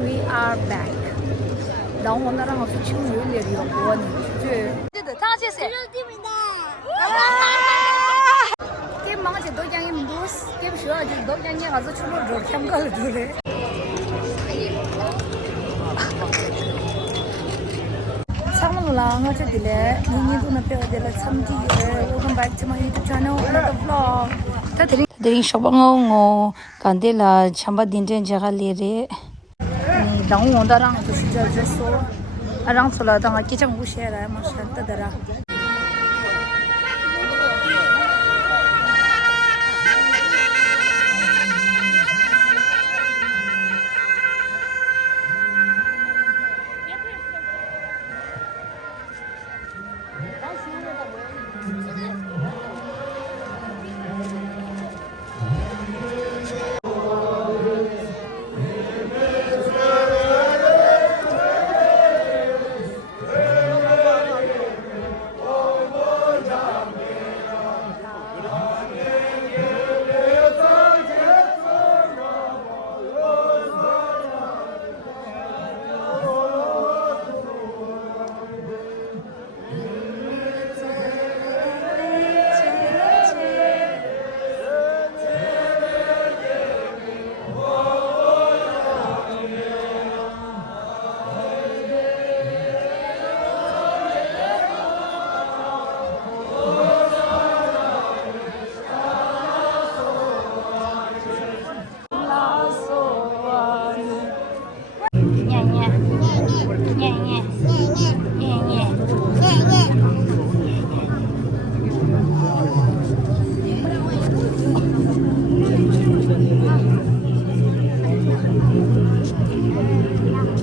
We are back. 然后我那让我去青旅里的过年去。对的，他谢谢。给忙去都讲你们都给不说，就都讲你儿子出了州，听不了州嘞。참을라 nga chadile ni du na pe de la chamji welcome back to my YouTube channel another vlog ta de shobang ngo kandela chamba dinjen jaga le re ni dang wong da rang to sija je so arang sola da nga kichang bu she ra ma shan ta dara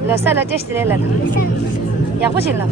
لا سلا تشتري لا يا خوش لا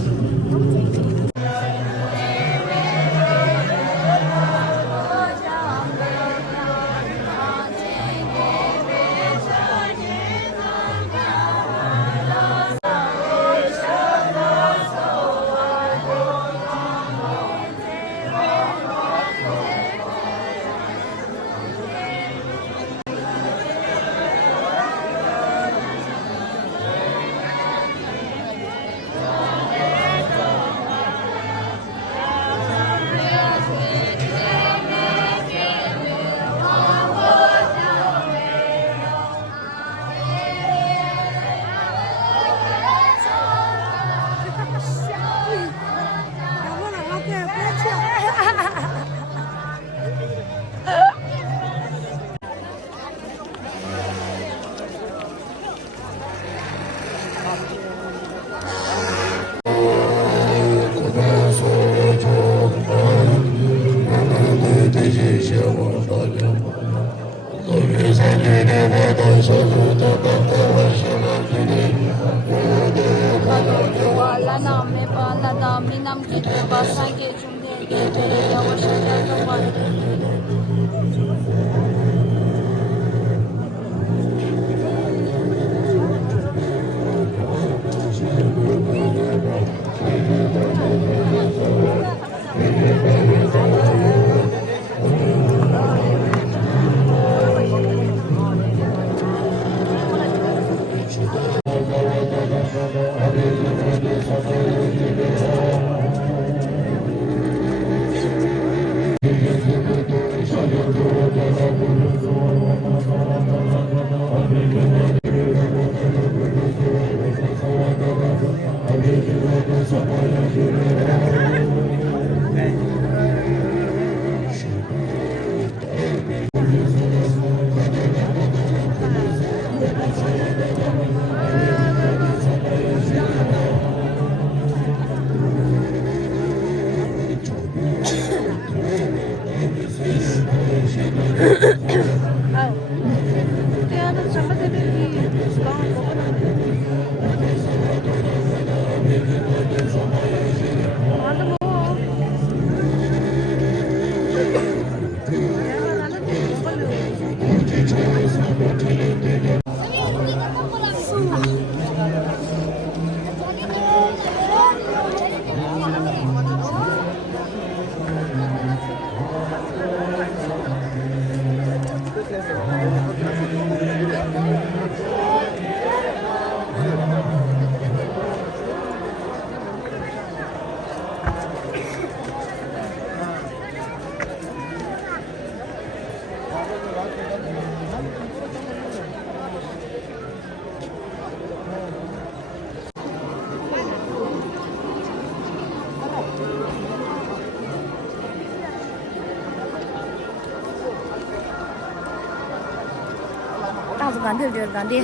간데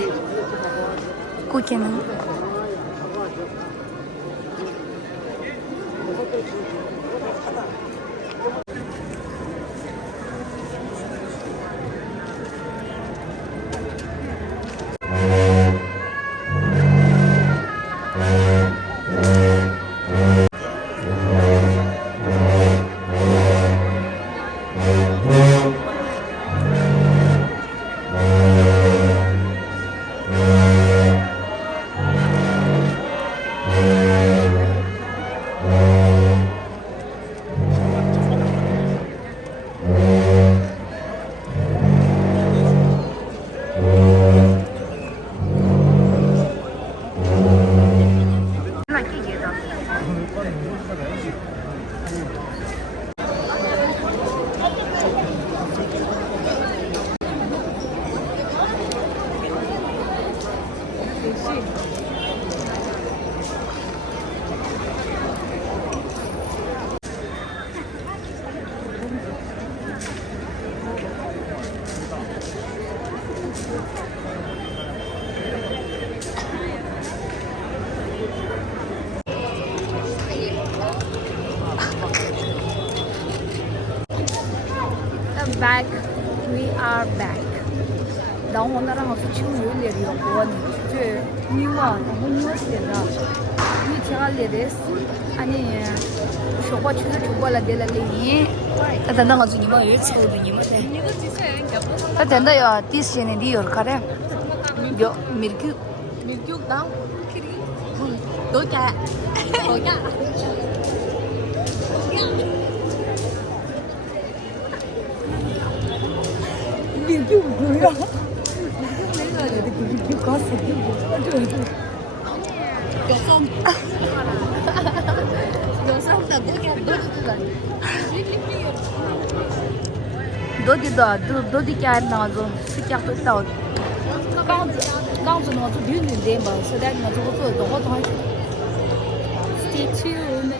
고케는 back. We are back.当我那让我去青旅里的过呢，就你嘛，我你是的，你听俺来的是，俺呢，说话确实就过来的了哩。他等到我做你们有吃的你们的。他等到要第十年的有看的，有milk当，多加，多加。밀기 뭐야? 내가 밀기 가서 여성 다 너디 क्या ना जो क्या तो ताऊ गांव से ना जो दिन दिन बा so that ना जो तो बहुत है stay tuned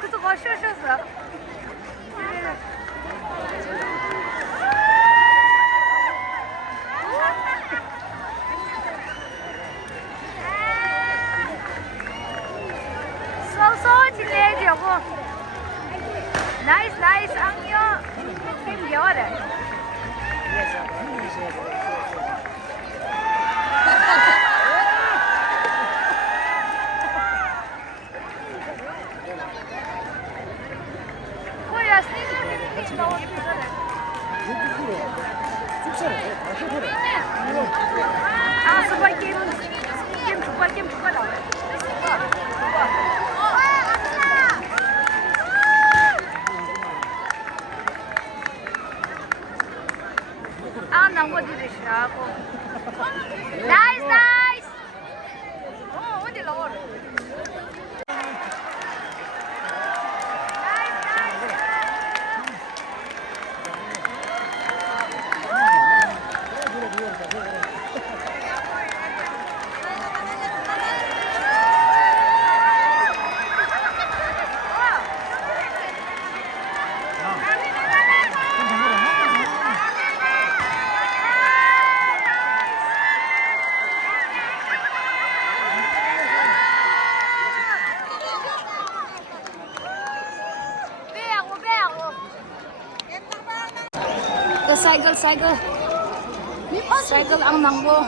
그것도 마셔셨어. 소소 지내려고. 나이스 나이스 앙요. 힘 겨워래. 아, 스파이 게임 두발 나와. 아, 남고지르시라고. 나이스 나이스. 어디 나와? Cycle ang nangbo.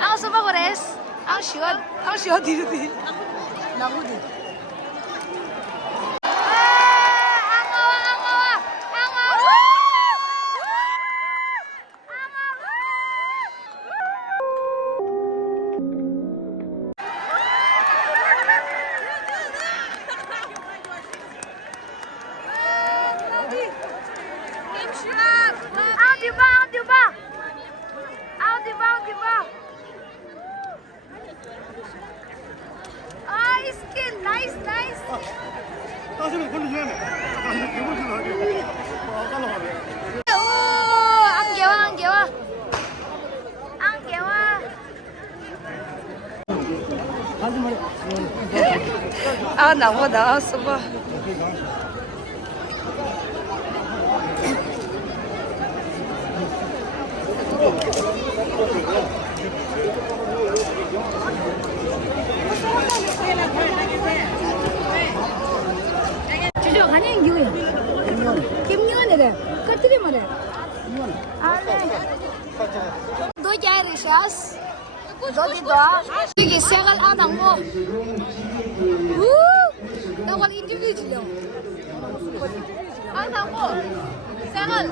Ang suba ko res. Ang siyod dito din. Nangudi. Nice. 따지면 걸로 줘야 돼. 이걸 좀 하게. 깔라가네. Ang gewa. 나보다 수바. 주저 가는 기회. 김유원이래. 까트리 말해. 너 자리샤스. 너디도. 이게 생활 안 하고. 나 원 인디비주얼. 안 하고. 생활.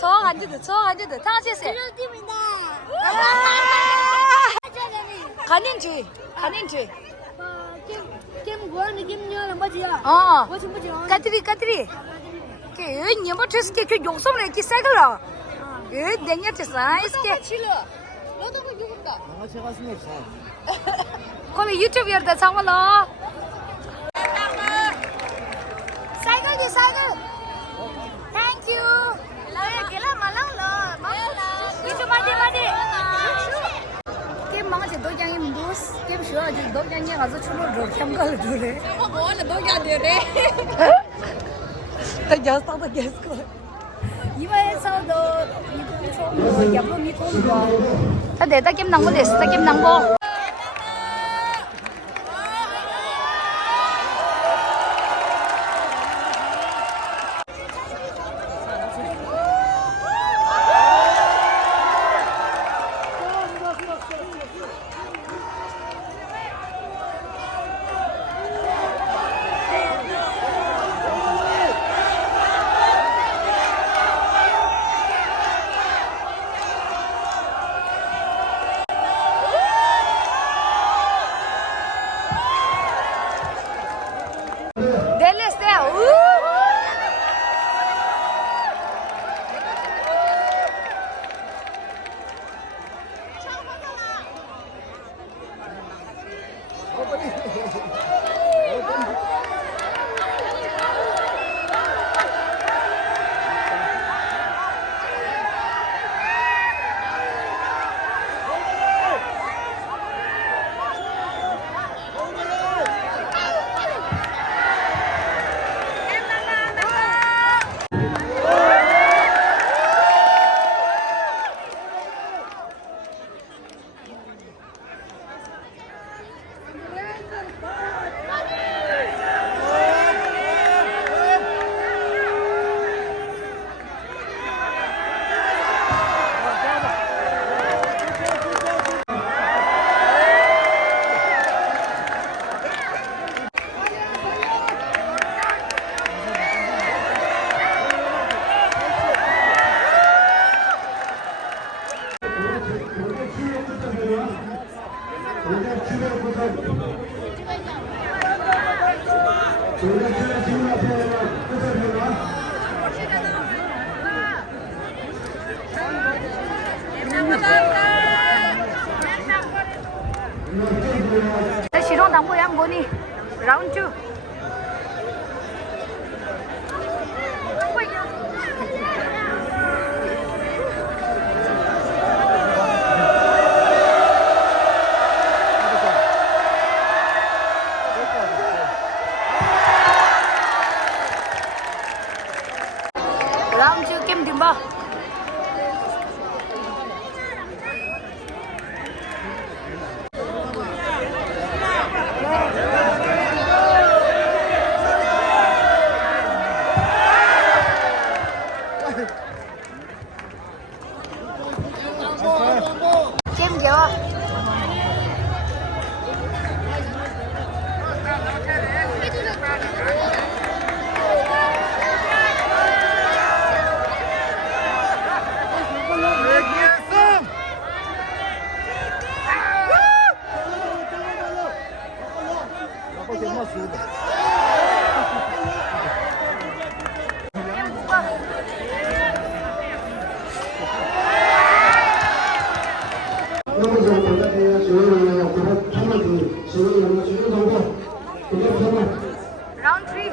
저 앉아도 다 쳤어요. 간인주의. 까트리. cái nhiều mà chơi cái dùng xong này cái sai cái là cái đánh nhá chơi sai cái con này YouTube giờ đã xong rồi sai cái thank you cái là mà lắm rồi YouTube đi cái món chỉ tôi ăn mình đuối cái sữa chỉ tôi ăn nhé rồi chúng nó rồi không có được đấy không có là tôi ăn được đấy 나 여기서도 계속 이마에서도 이거 처음 옆으로 미통 거. 다 내다 김 낭보 됐어. 김 낭보. 시동 당보 양보니 라운드 2 라운드 게임 dimba Game dia. Round 3.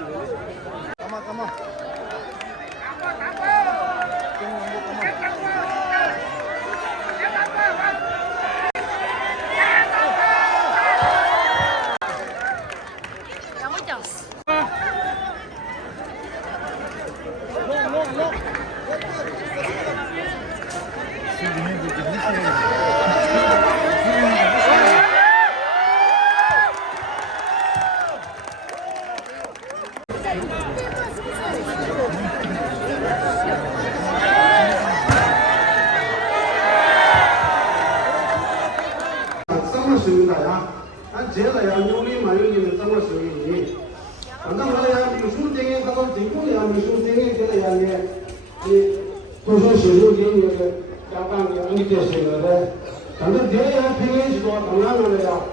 한 제가야 요리 마요리는 정말 소리. 안당라야 무슨 땡에 가서 대구야 무슨 땡에 되어야 이 도서 실력이 약간 연기 됐어요. 근데 대야 평행지도 강남을야.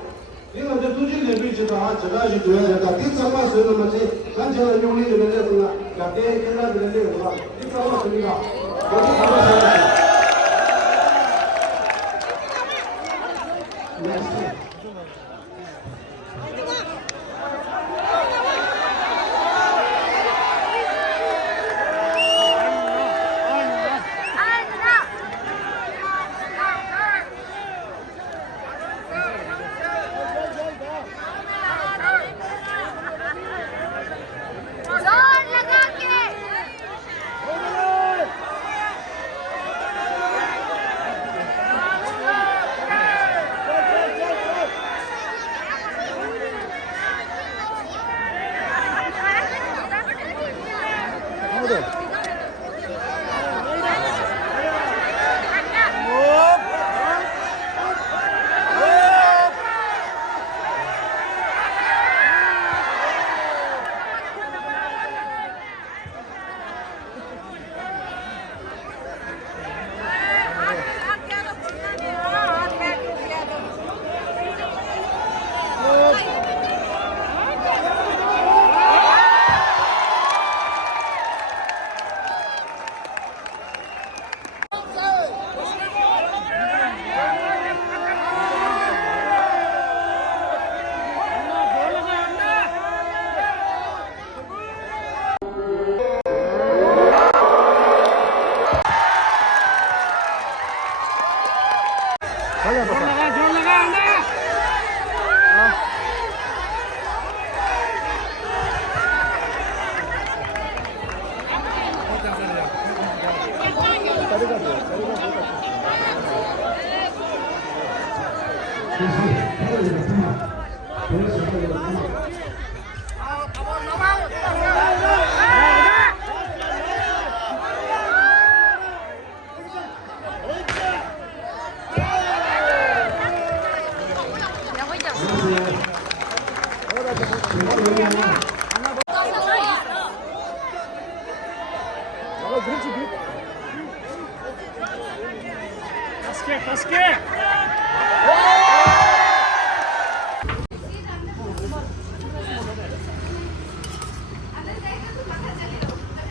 이거 이제 두질 내비지다 제가 이제 돼야 된다. 뒷상만 쓰는 거지. 난 제가 요리를 내려서 야 대결라 내려서 뒷상만 쓰니까 여기 가서 다섯 개.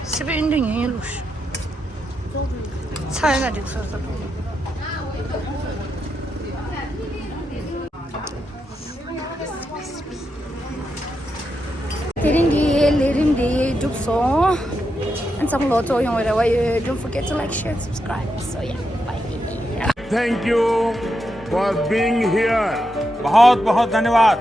11등 영일로시 차이나 릭서서 Lirim Dukso and some lotto don't forget to like, share, and subscribe. So yeah, bye. Thank you for being here. बहुत बहुत धन्यवाद.